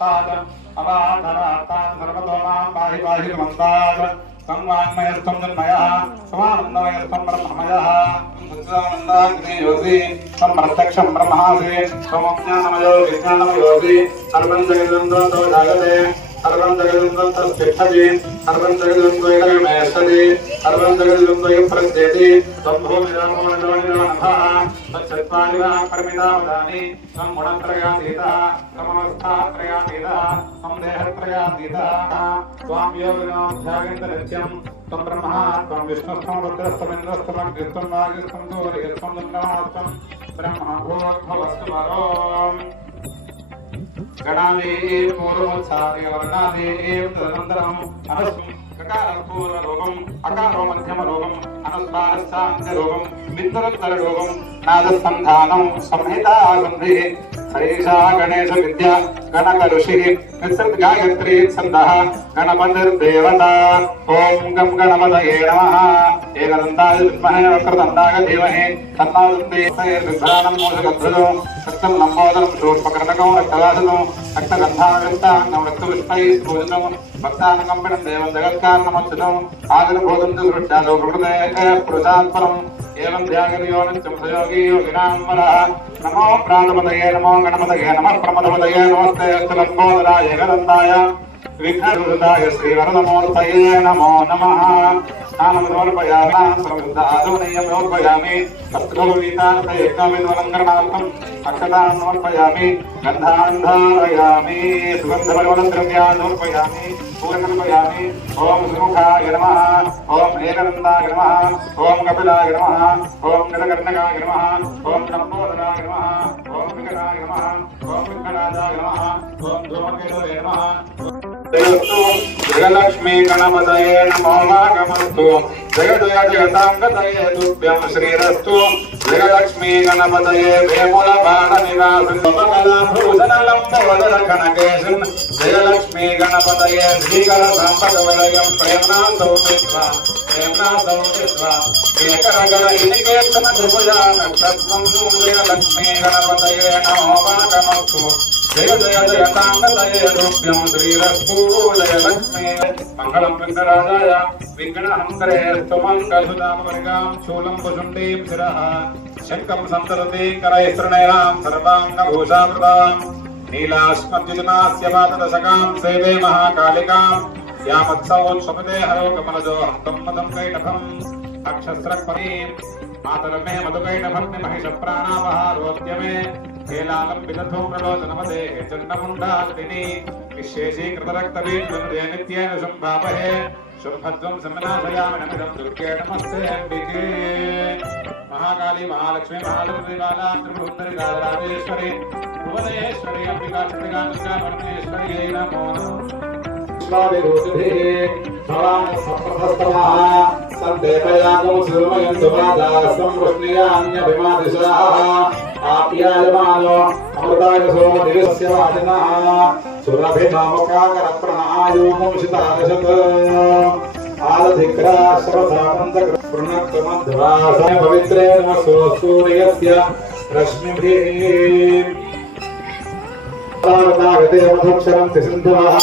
अवाधरातान् सर्वतोमां पाहि पाहि मन्दात् संवाङ्मयस्थं जन्मयः समानन्दमयस्थं ब्रह्ममयः सच्चिदानन्दाग्ने योगी तं प्रत्यक्षं ब्रह्मासि त्वमज्ञानमयो विज्ञानमयोगी सर्वं जगदन्तो जागते सर्वं जगदन्तो तस्तिष्ठति सर्वं जगदन्तो एकमेष्टति सर्वं जगदन्तो प्रत्येति तद्भूमिरामो नमः तच्चत्वारिवा परमिदावदानि तं गुणत्रयातीतः तमवस्थात्रयातीतः तं देहत्रयातीतः त्वां योगिनाध्यायन्तनित्यं तं ब्रह्मा त्वं विष्णुस्तं रुद्रस्तमिन्द्रस्तं अग्निस्तं वायुस्तं सूर्यस्तं चन्द्रमास्तं ब्रह्मा भूर्भुवस्तु वरोम् गणादि एव पूर्वोत्सार्य वर्णादि एव तदनन्तरम् अनस्मि ककारपूर्वरूपम् अकारो मध्यमरूपम् अनुस्वारश्चान्त्यरूपम् बिन्दुरुत्तररूपम् नादसन्धानं संहिता सन्धिः सैषा गणेश विद्या गणकऋषिः निःसृत गायत्री छन्दः गणपतिर्देवता ॐ गं गणपतये नमः एकदन्ताय विद्महे वक्रतुण्डाय धीमहि तन्नो दन्ति बिभ्राणं मूषकध्वजो सत्यं लम्बोदरं शूर्पकर्णकं रक्तवासनं रक्तगन्धाविष्टाङ्गं रक्तपुष्पैः पूजितं भक्तानुकम्पितं देवं जगत्कारणमच्युतम् आदिर्भूतं च सृष्टादो प्रकृते पुरुषात्परम् एवं ध्यागर्योनित्यं सयोगी योगिनां वरः नमो प्राणपतये नमो गणपतये नमः प्रमदपतये नमस्ते लम्बोदराय एकदन्ताय विघ्नहृदाय श्रीवरदमूर्तये नमो नमः स्नानमनोर्पयामि तत्त्वगीतार्थयज्ञविद्वलङ्करणार्थम् अक्षतान् समर्पयामि गन्धान् धारयामि सुगन्धपरिमलद्रव्यान् समर्पयामि पूर्णकल्पयामि ॐ सुमुखाय नमः ॐ एकदन्ताय नमः ॐ कपिलाय नमः ॐ गणकर्णकाय नमः ॐ लम्बोदराय नमः ॐ विकटाय नमः ॐ विघ्नराजाय नमः ॐ धूमकेतवे नमः जगलक्ष्मी गणपतये नमो वागमस्तु जगदय जगतांगतये तुभ्यं श्रीरस्तु जगलक्ष्मी गणपतये वेमुलबाणनिवासकलाभूषणलम्बोदर कनकेशन् जगलक्ष्मी गणपतये श्रीकरसम्पदवलयं प्रेम्णा सौमित्वा एकरगल इनिकेतन त्रिभुजा नक्षत्रं जगलक्ष्मी गणपतये नमो वागमस्तु जय जय जयतांगतये तुभ्यं श्रीरस्तु जयलक्ष्मी मंगलं विघ्नराजाय विघ्नहन्तरे स्तुमङ्गलसुधामवर्गां शूलं कुशुण्डीं शिरः शङ्खं सन्तरति करैस्तृणैनां सर्वाङ्गभूषावृतां नीलास्मद्युजनास्य पाददशकां सेवे महाकालिकां यामत्सवोत्सवते हरो कमलजो हस्तं मदं कैटभम् अक्षस्रक्परीं मातरमे मधुकैटभग्नि महिषप्राणापहारोद्यमे केलालं विदधूम्रलोचनमदे चण्डमुण्डाग्निनी विशेषीकृतरक्तवीर्यनुदे नित्येन संभावहे शुम्भध्वं समनाशयामि नमिदं दुर्गे नमस्ते अम्बिके महाकाली महालक्ष्मी महालक्ष्मीबाला त्रिपुरसुन्दरी राजराजेश्वरी भुवनेश्वरी अम्बिका चण्डिका परमेश्वर्यै नमो स्वाभिभूतिभिः भवान् सन्देवयागो सुरमयन्तु वादास्तं वृष्णियान्यभिमादिशाः आप्यायमानो अमृताय सोमदिवस्य वाजनः सुरभिनामकाकरप्रणायोमुषितादशत् आलधिक्राश्रवसामन्तकृणक्तमध्वासाय पवित्रे नमः सूर्यस्य रश्मिभिः तावतागते मधुक्षरन्ति सिन्धवः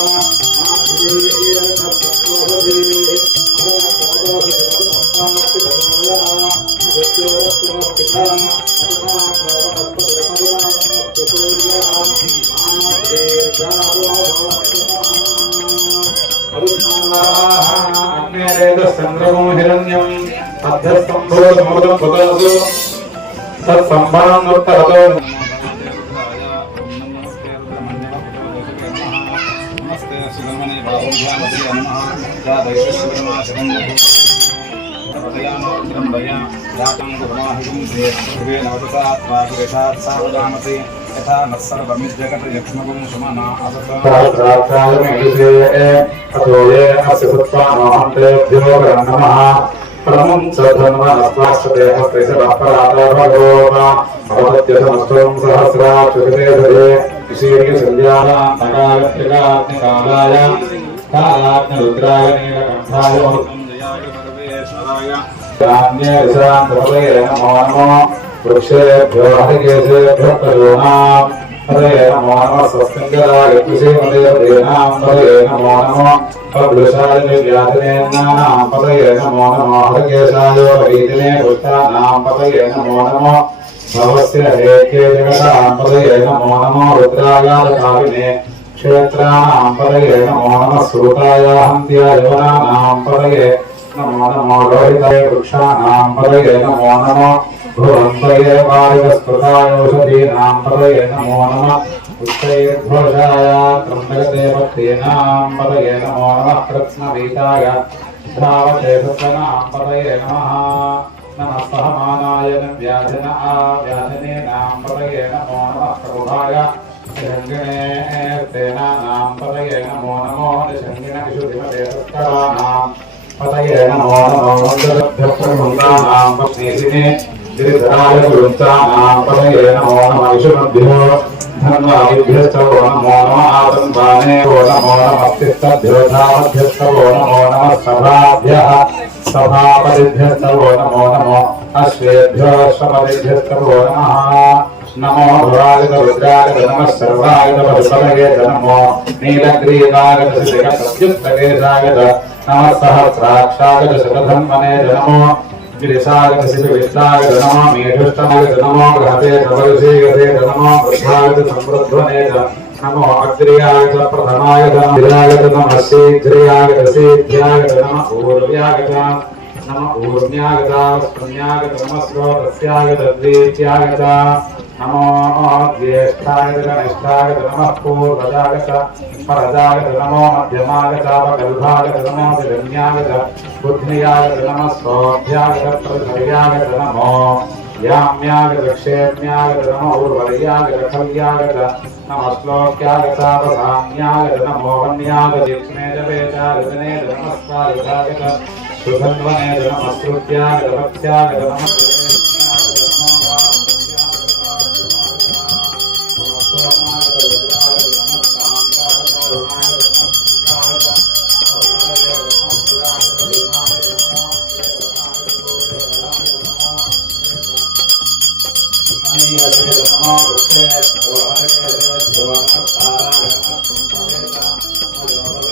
हिरण्यम् अध्यस्तम्भो समृतं सुतोऽसु तत्सम्भानोत्तरतो नमस्ते शिवमणि बाहुभ्यामसि नमः या दैवश्रीमाशनं हृदयानोत्रं भया जातं गुरुमाहितं श्री नवदसात्वागिरेषात् सावधानसि यथा नत्सर्वमिज्जगत् यक्ष्मगुं सुमना असतोये अस्य सत्त्वामहन्तेभ्यो नमः परमं च धन्वनस्त्वाश्चते हस्ते च भक्तरातभगोमा भवत्यसमस्तं सहस्राच्युते धरे विशीर्यसंज्ञाना नगायत्रिकाग्निकालाय कालाग्निरुद्राय नीलकण्ठाय जयाय सर्वेश्वराय धान्ये विश्रान्तपदये नमो नमो वृक्षेभ्यो हरिकेशेभ्यो तयोनाम् पदये नमो नमः स्वस्तिङ्गराय कृषिमदेवदेनां पदये नमो नमः पद्वृषाय व्याधिनेनां पदये नमो नमः हरकेशाय वीदिने पुष्टानां पदये नमो नमः भवस्य हेके जगतां पदये नमो नमः रुद्रायालकाविने क्षेत्राणां पदये नमो नमः श्रुताय हन्त्याय वनानां पदये नमो नमः लोहिताय वृक्षाणां पदये नमो नमः भुवन्तये वायुस्तुताय औषधीनां पदये नमो नमः उत्तैर्ध्वजाय त्रम्बकदेवतेनां पदये नमो नमः कृत्स्नवीताय धावचेतसानां पदये नमः नमः सहमानाय व्याजनेनां पदये नमो नमः प्रभुभाय निषङ्गिनेर्तेनानां पदये नमो नमो निषङ्गिनविशुद्धिमतेतस्कराणां पदये नमो नमो मन्दरभ्यप्रमुदानां पत्नीसिने गिरिधराय गुरुत्राणां पदये नमो नमः विशुभ्यो धन्वादिभ्यश्च वो नमो नमः आतङ्काने वो नमो नमः तिष्ठभ्यो धावभ्यश्च वो नमो नमः सभाभ्यः सभापतिभ्यश्च वो नमो नमः अश्वेभ्यो अश्वपतिभ्यश्च वो नमः नमो भवाय रुद्राय नमः सर्वाय वसवये नमो नीलग्रीवाय सद्युक्तकेशाय नमः सहस्राक्षाय शतधन्वने नमो गिरिशाय शिशुविष्टाय नमो मेढुष्टाय नमो ग्रहते प्रवरुषीगते नमो वृद्धाय समृद्धने नमो अग्र्याय प्रथमाय नमः नमः शीघ्र्याय शीघ्र्याय नमः पूर्व्याय नमः ऊर्ध्याय स्पुण्याय नमः स्रोतस्याय द्वितीयाय नमो ज्येष्ठाय कनिष्ठाय नमः पूर्वजाय परजाय नमो मध्यमाय गल्भाय नमो दिरण्याय बुद्ध्याय नमः सोऽध्याय प्रथयाय नमो याम्याय दक्षेम्याय नमो उर्वर्याय खल्याय नमः श्लोक्याय सावधान्याय नमो वन्याय दीक्षणे जपेताय नमस्काराय सुधन्वने नमः श्रुत्याय वक्ष्याय नमः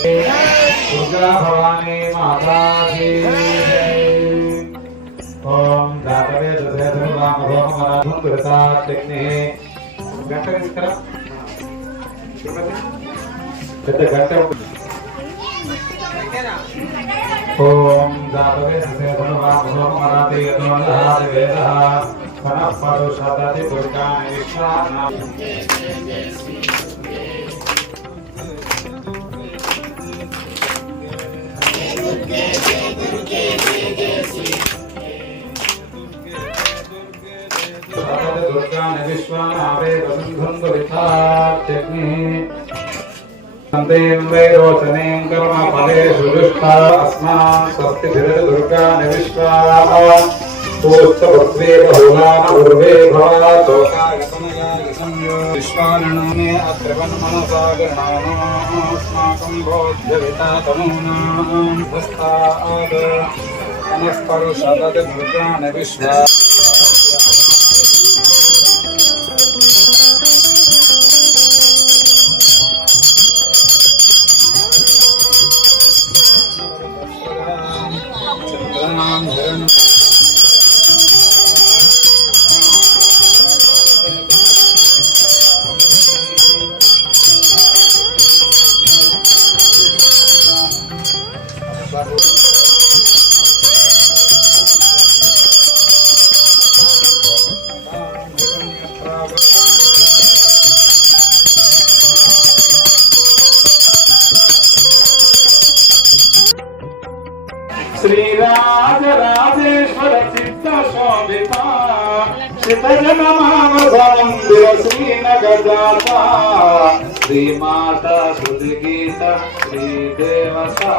दुर्गा भवानी माता की ओम धातवे दशे धनुराम भोम मनाधुम दुर्गा तिग्ने गंटे इसकरा कितने घंटे ओम धातवे दशे धनुराम भोम मनाते यदुनलहा देवः कनः परुषादति दुर्गा निष्ठाना दुर्गा विश्वानावे वसुन्धु विथात्यग्नि सन्दें वैरोचनें कर्म फलेषु दुष्टा अस्मान् स्वस्ति धिरति दुर्गा विश्वा पूष्टपृथ्वी बहुलान उर्वे भवा लोकागतमयाय संयो विश्वानने अत्रवन्मनसा गणानास्माकं बोध्यविता तमूनां प्रस्ताद् अनस्परुषदति दुर्गा विश्वा श्रीराजराजेश्वर सिद्ध शोभिता श्रितजनमानसमन्दिर श्रीनगरजाता श्रीमाता श्रुतिगीता श्रीदेवता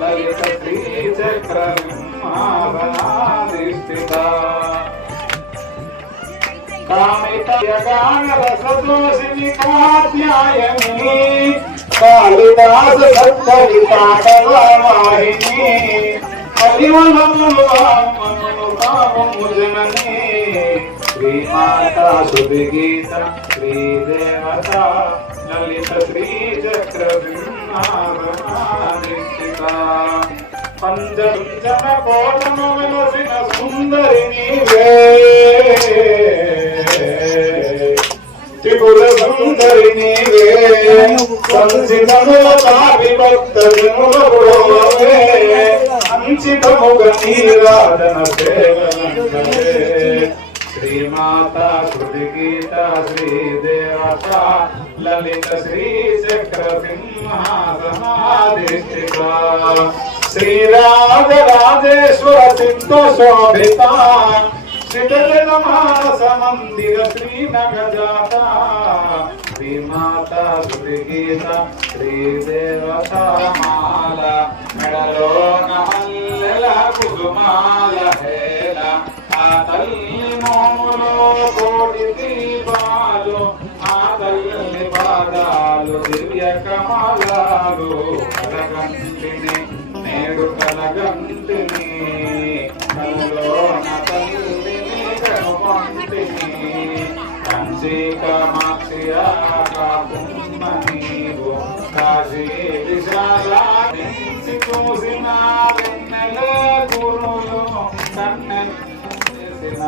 ललित श्रीचक्रनिर्माधनाधिष्ठिता कामितयगानरसदोषिनि कात्यायनी कालिदास सत्कविता कलावाहिनी हरिवलमुलुकामुजननी శ్రీమాతా సువిగీత శ్రీదేవత లలిత శ్రీచక్ర పంచజన కోటము వెలసిన సుందరి నీవే త్రిపుర సుందరి నీవే సంచితముల తావి భక్త జనుల పురోవే అంచితముగ నీరాజన సేవలంగలే శ్రీమాతా శ్రుతిగీత శ్రీదేవత లలిత శ్రీచక్ర సింహాసనాధిష్ఠిత శ్రీరాజరాజేశ్వర సిద్ధ శోభిత శ్రీజనమానస మందిర శ్రీనగజాత శ్రీమాతా శ్రీగీత శ్రీదేవత మాల మెడలో మల్లెల కుసుమాల హేల ఆ తల్లి మోములో కోటి దీపాలు ఆ తల్లి పాదాలు దివ్య కమలాలు కలగంటిని నేడు కలగంటిని కలలోన తల్లిని కనుగొంటిని కంచి కామాక్షియా కాకుమ్మ నీవు కాశీ విశాలాక్షి చూసిన వెన్నెల గురులు కన్నెసిన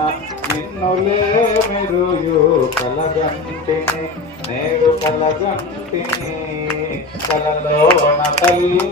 నిన్నులే మెరుయు కలగంటిని నేడు కలగంటిని కలలోన తల్లి